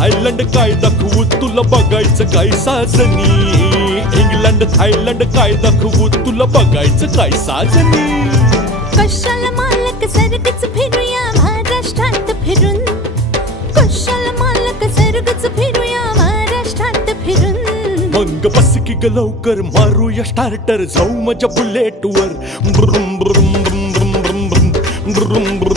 Thailand काय दाखवू तुला बघायचं काय साजनी, इंग्लंड थायलंड काय दाखवू तुला बघायचं काय साजनी. कशाला मालक सरगच फिरूया महाराष्ट्रात फिरून, कशाला मालक सरगच फिरूया महाराष्ट्रात फिरून. मग बस की ग लवकर मारूया स्टार्टर, जाऊ माझ्या बुलेटवर. ब्रुम ब्रुम ब्रुम ब्रुम ब्रुम ब्रुम ब्रुम.